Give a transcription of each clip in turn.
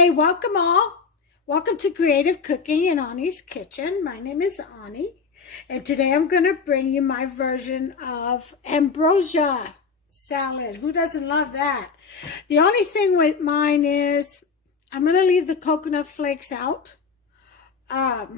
Hey, welcome all. Welcome to Creative Cooking in Ani's Kitchen. My name is Ani, and today I'm going to bring you my version of Ambrosia salad. Who doesn't love that? The only thing with mine is I'm going to leave the coconut flakes out. Only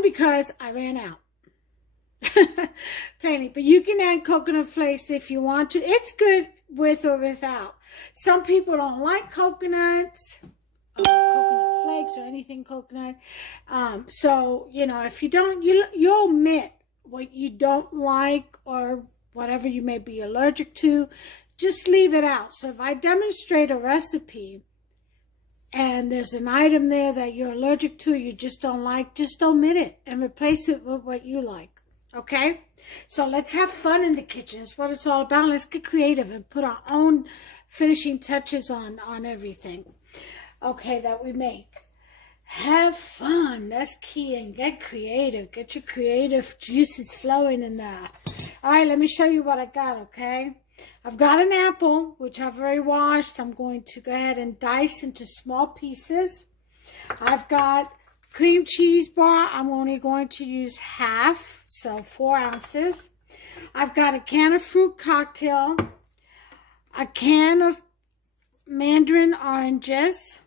because I ran out. Plainly, but you can add coconut flakes if you want to. It's good with or without. Some people don't like coconuts, coconut flakes or anything coconut. So, you know, if you don't, you omit what you don't like or whatever you may be allergic to. Just leave it out. So if I demonstrate a recipe and there's an item there that you're allergic to, you just don't like, just omit it and replace it with what you like. Okay, so let's have fun in the kitchen. It's what it's all about. Let's get creative and put our own finishing touches on everything, okay, that we make. Have fun. That's key. And get creative. Get your creative juices flowing in there. All right, let me show you what I got, okay? I've got an apple, which I've already washed. I'm going to go ahead and dice into small pieces. I've got cream cheese bar. I'm only going to use half, so 4 ounces. I've got a can of fruit cocktail, a can of mandarin oranges.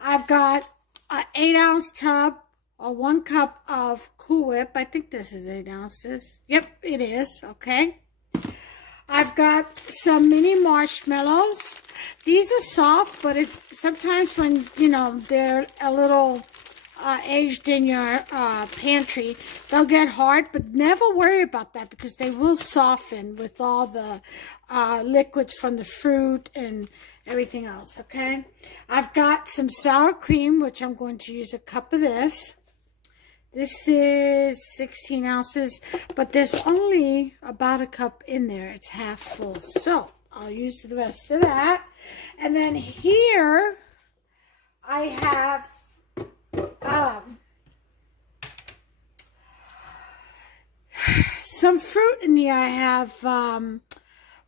I've got an 8-ounce tub or 1 cup of Cool Whip. I think this is 8 ounces. Yep, it is. Okay. I've got some mini marshmallows. These are soft, but if sometimes when, you know, they're a little aged in your pantry, they'll get hard, but never worry about that because they will soften with all the liquids from the fruit and everything else, okay? I've got some sour cream, which I'm going to use a cup of this. This is 16 ounces, but there's only about a cup in there. It's half full, so I'll use the rest of that. And then here I have some fruit in here. I have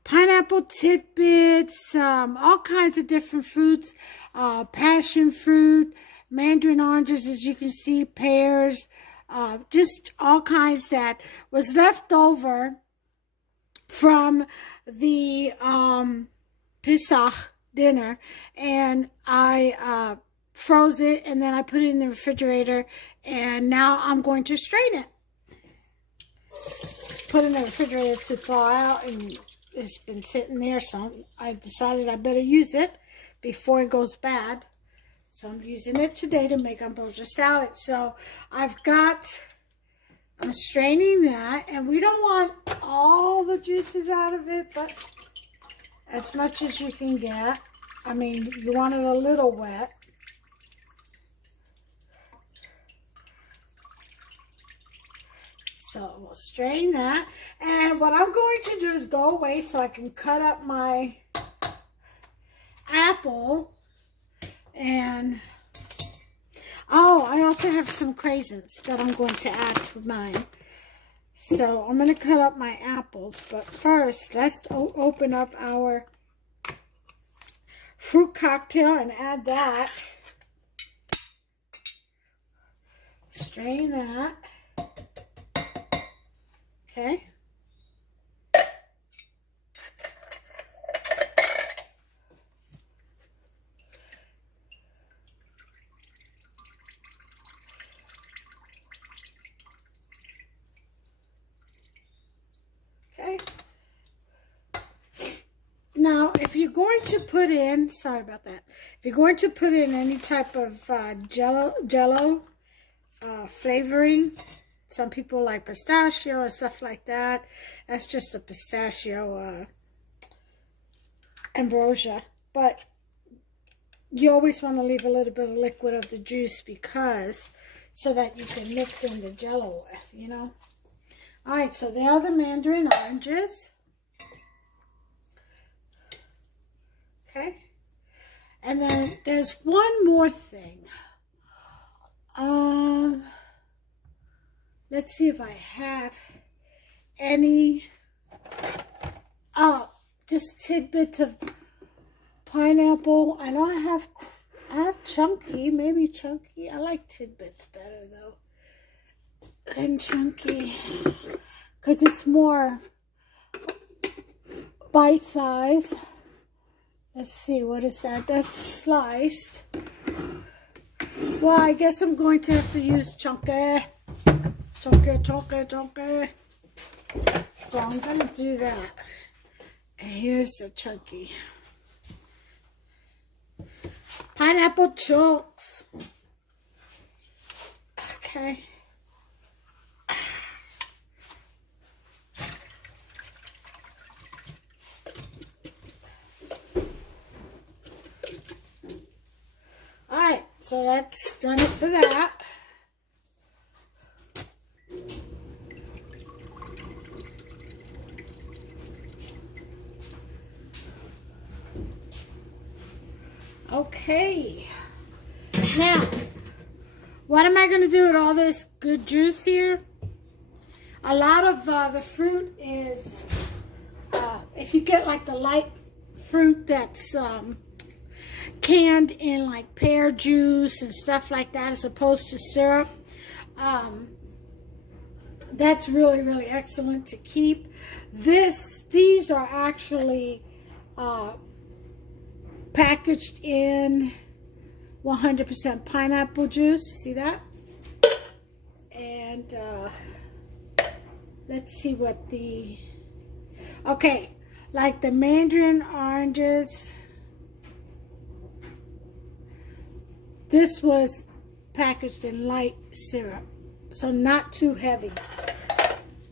pineapple tidbits, all kinds of different fruits, passion fruit, mandarin oranges, as you can see, pears, just all kinds that was left over from the Pesach dinner, and I froze it, and then I put it in the refrigerator, and now I'm going to strain it. Put it in the refrigerator to thaw out, and it's been sitting there, so I decided I better use it before it goes bad. So I'm using it today to make ambrosia salad. So I'm straining that, and we don't want all the juices out of it, but as much as you can get. I mean, you want it a little wet. So we'll strain that. And what I'm going to do is go away so I can cut up my apple. And, oh, I also have some craisins that I'm going to add to mine. So I'm going to cut up my apples. But first, let's open up our fruit cocktail and add that. Strain that. Okay. Okay. Now, if you're going to put in, sorry about that. If you're going to put in any type of jello flavoring, some people like pistachio or stuff like that. That's just a pistachio ambrosia. But you always want to leave a little bit of liquid of the juice because so that you can mix in the jello with, you know. All right, so there are the mandarin oranges. Okay. And then there's one more thing. Let's see if I have any. Oh, just tidbits of pineapple. I know I have chunky, maybe chunky. I like tidbits better though than chunky because it's more bite size. Let's see, what is that? That's sliced. Well, I guess I'm going to have to use chunky. Chunky. So I'm going to do that. And here's the chunky. Pineapple chunks. Okay. Alright, so that's done it for that. Okay, now, what am I going to do with all this good juice here? A lot of the fruit is, if you get like the light fruit that's canned in like pear juice and stuff like that as opposed to syrup, that's really, really excellent to keep. These are actually packaged in 100% pineapple juice. See that? And let's see what the... Okay, like the mandarin oranges. This was packaged in light syrup, so not too heavy.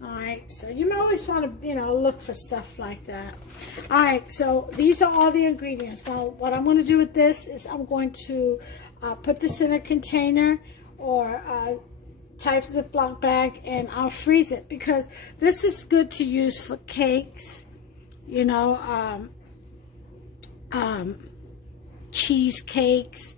Alright, so you always want to, you know, look for stuff like that. Alright, so these are all the ingredients. Now, what I'm going to do with this is I'm going to put this in a container or type of Ziploc bag, and I'll freeze it because this is good to use for cakes, you know, cheesecakes,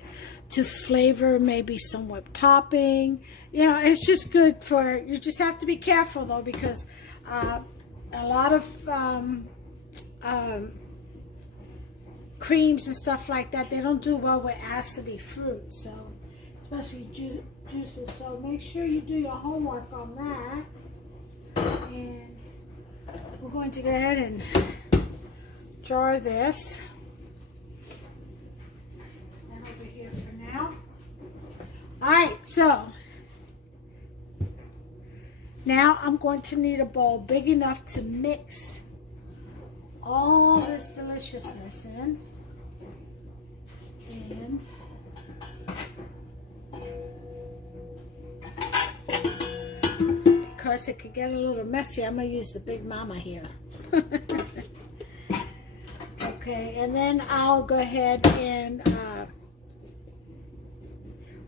to flavor maybe some whipped topping. You know, it's just good for, you just have to be careful though, because a lot of creams and stuff like that, they don't do well with acidy fruit, so especially juices. So make sure you do your homework on that. And we're going to go ahead and jar this. Over here for now. Alright, so now I'm going to need a bowl big enough to mix all this deliciousness in. And because it could get a little messy, I'm going to use the Big Mama here. Okay, and then I'll go ahead and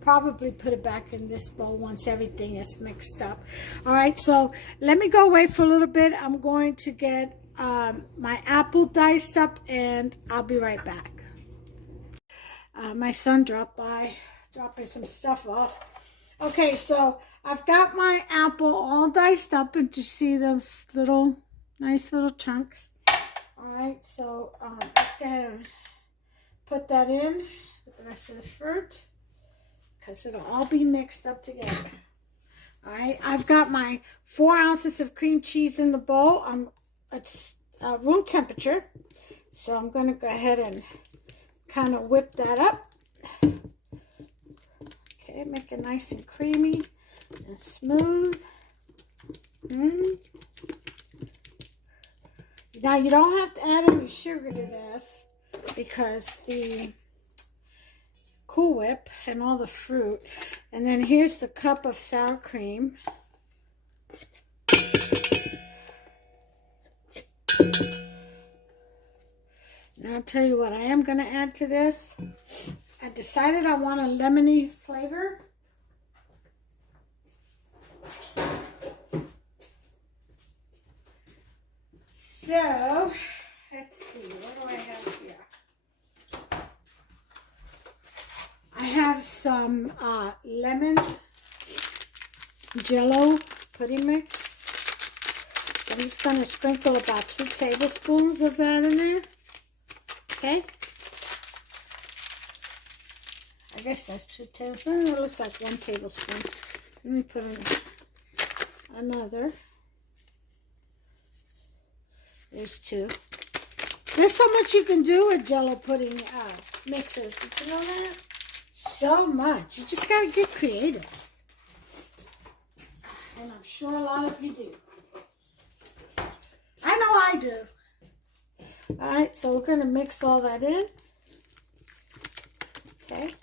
probably put it back in this bowl once everything is mixed up. All right, so let me go away for a little bit. I'm going to get my apple diced up, and I'll be right back. My son dropped by, dropping some stuff off. Okay, so I've got my apple all diced up, and you see those little, nice little chunks. All right, so let's go ahead and put that in with the rest of the fruit, because it'll all be mixed up together. All right, I've got my 4 ounces of cream cheese in the bowl. It's room temperature, so I'm going to go ahead and kind of whip that up. Okay, make it nice and creamy and smooth. Now, you don't have to add any sugar to this because the Cool Whip and all the fruit. And then here's the cup of sour cream. Now, I'll tell you what I am going to add to this. I decided I want a lemony flavor. So, let's see, what do I have here? I have some lemon Jello pudding mix. I'm just going to sprinkle about 2 tablespoons of that in there. Okay. I guess that's 2 tablespoons. It looks like 1 tablespoon. Let me put in another. There's 2. There's so much you can do with Jello pudding mixes. Did you know that? So much. You just got to get creative. And I'm sure a lot of you do. I know I do. Alright, so we're going to mix all that in. Okay.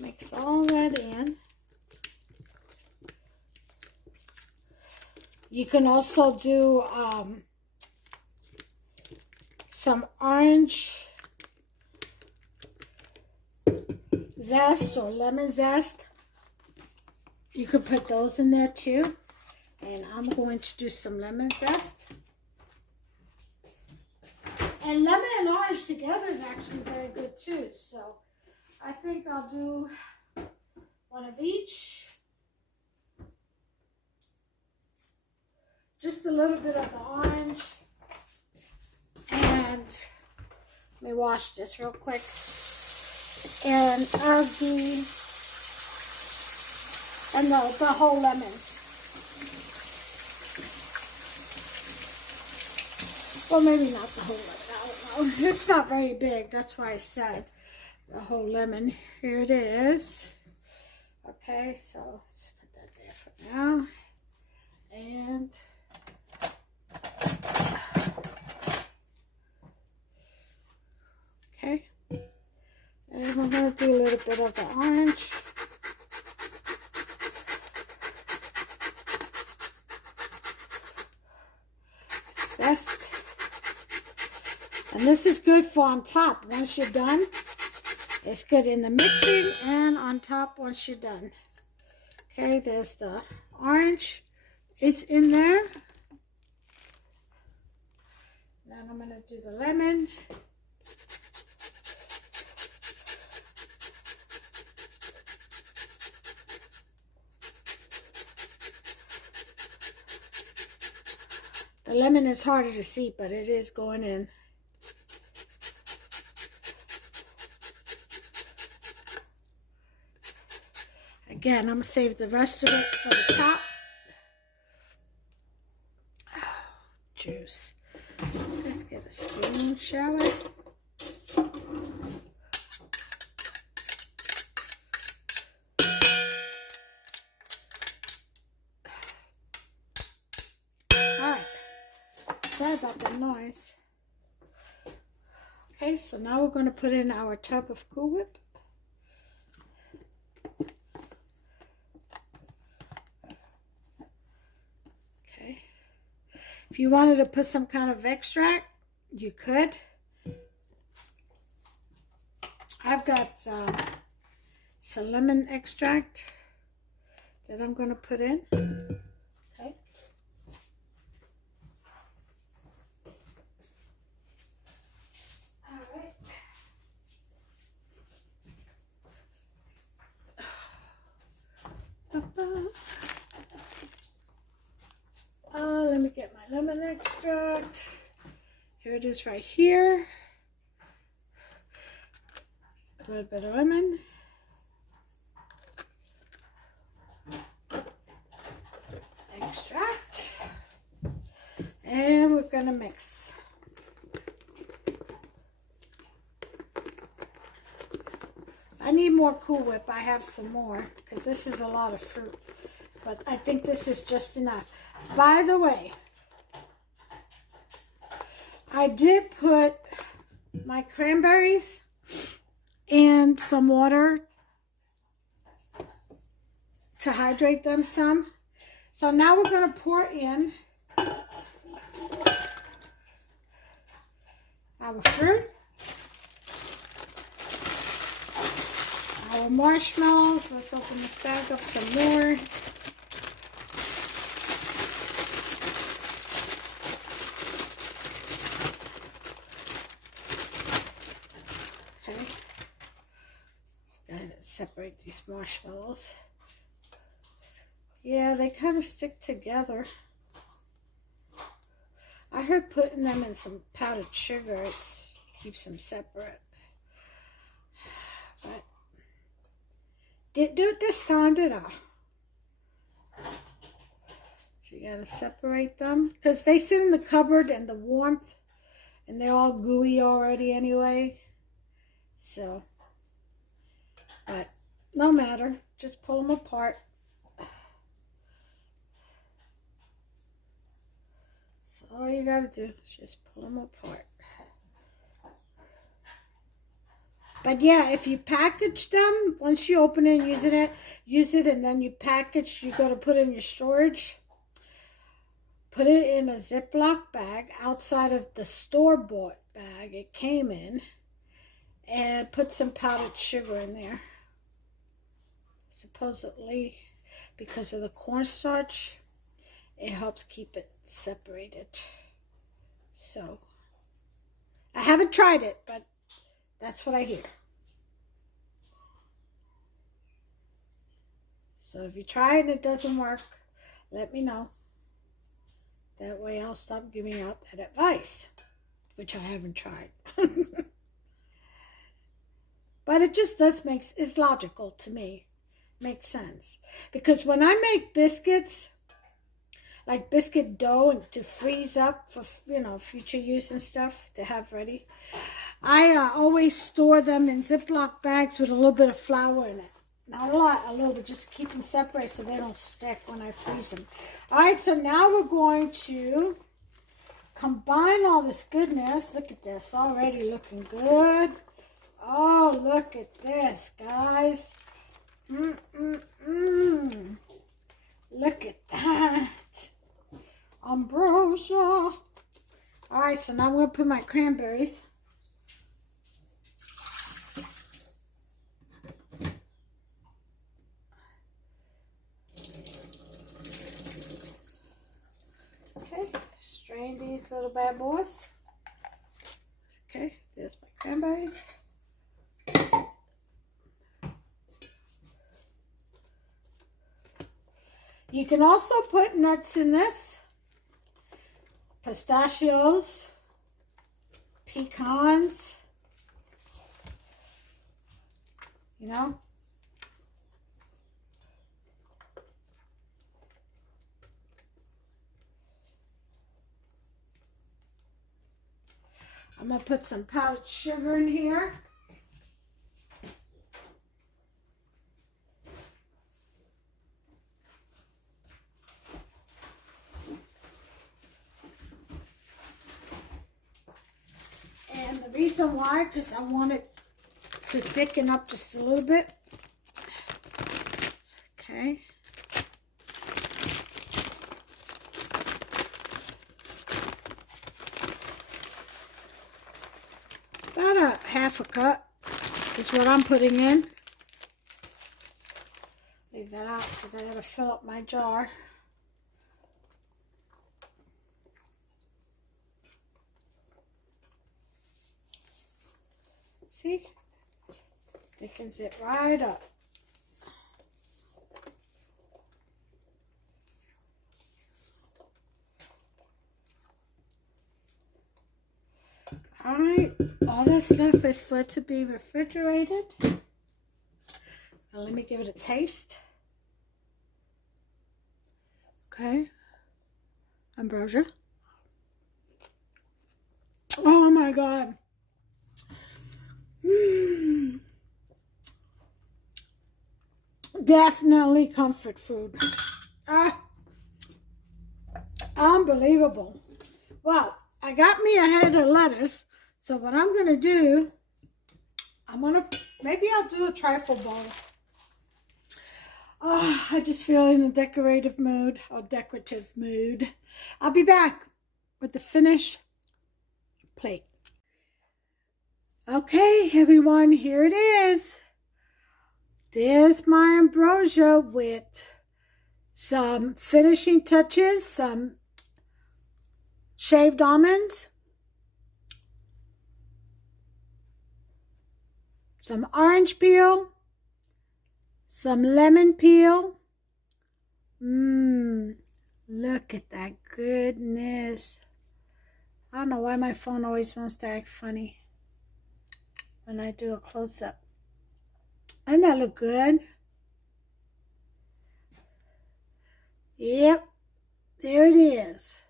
Mix all that in. You can also do some orange zest or lemon zest. You could put those in there too. And I'm going to do some lemon zest. And lemon and orange together is actually very good too. So I think I'll do one of each. Just a little bit of the orange. And let me wash this real quick. And of the whole lemon. Well, maybe not the whole lemon. I don't know. It's not very big. That's why I said the whole lemon. Here it is. Okay, so let's put that there for now. And okay. And we're going to do a little bit of the orange. Zest. And this is good for on top once you're done. It's good in the mixing and on top once you're done. Okay, there's the orange. It's in there. Then I'm going to do the lemon. The lemon is harder to see, but it is going in. Again, I'm going to save the rest of it for the top. Oh, juice. Let's get a spoon, shall we? Alright. Sorry about the noise. Okay, so now we're going to put in our tub of Cool Whip. If you wanted to put some kind of extract, you could. I've got some lemon extract that I'm going to put in. Okay. All right. Let me get my lemon extract. Here it is right here. A little bit of lemon. Extract. And we're going to mix. If I need more Cool Whip, I have some more because this is a lot of fruit. But I think this is just enough. By the way, I did put my cranberries in some water to hydrate them some. So now we're going to pour in our fruit, our marshmallows. Let's open this bag up some more. Separate these marshmallows. Yeah, they kind of stick together. I heard putting them in some powdered sugar keeps them separate. But didn't do it this time, did I? So you gotta separate them because they sit in the cupboard and the warmth, and they're all gooey already anyway. So, but no matter, just pull them apart. So all you gotta do is just pull them apart. But yeah, if you package them, once you open it and use it, and then you package, you go to put it in your storage. Put it in a Ziploc bag outside of the store-bought bag it came in, and put some powdered sugar in there. Supposedly, because of the cornstarch, it helps keep it separated. So, I haven't tried it, but that's what I hear. So if you try it and it doesn't work, let me know. That way I'll stop giving out that advice, which I haven't tried. But it just does it's logical to me. Makes sense. Because when I make biscuits, like biscuit dough and to freeze up for, future use and stuff to have ready, I always store them in Ziploc bags with a little bit of flour in it. Not a lot, a little bit, just to keep them separated so they don't stick when I freeze them. All right, so now we're going to combine all this goodness. Look at this, already looking good. Oh, look at this, guys. Look at that. Ambrosia. All right, so now I'm going to put my cranberries. Okay, strain these little bad boys. Okay, there's my cranberries. You can also put nuts in this. Pistachios, pecans, I'm going to put some powdered sugar in here. And the reason why, because I want it to thicken up just a little bit. Okay. About a half a cup is what I'm putting in. Leave that out because I got to fill up my jar. See? Thickens it right up. All right, all this stuff is for it to be refrigerated. Now let me give it a taste. Okay, Ambrosia. Oh my God. Definitely comfort food. Unbelievable. Well, I got me a head of lettuce. So what I'm going to do, maybe I'll do a trifle bowl. Oh, I just feel in a decorative mood or decorative mood. I'll be back with the finished plate. Okay, everyone, here it is. There's my ambrosia with some finishing touches, some shaved almonds, some orange peel, some lemon peel, Mmm. Look at that goodness. I don't know why my phone always wants to act funny when I do a close-up. Doesn't that look good? Yep. There it is.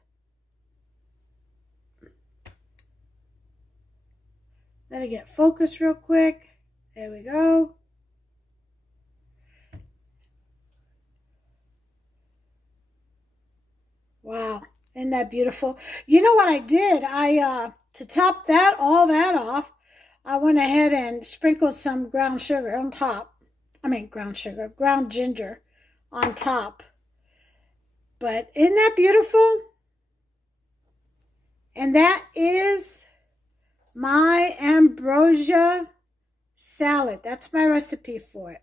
Let it get focused real quick. There we go. Wow, isn't that beautiful? You know what I did? To top all that off, I went ahead and sprinkled some ground sugar on top. I mean, ground ginger on top. But isn't that beautiful? And that is my ambrosia salad. That's my recipe for it.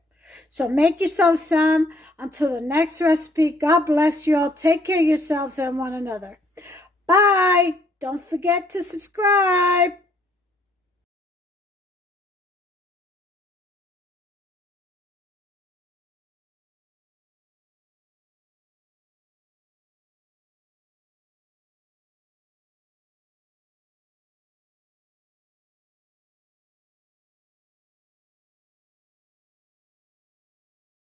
So make yourself some. Until the next recipe, God bless you all. Take care of yourselves and one another. Bye. Don't forget to subscribe.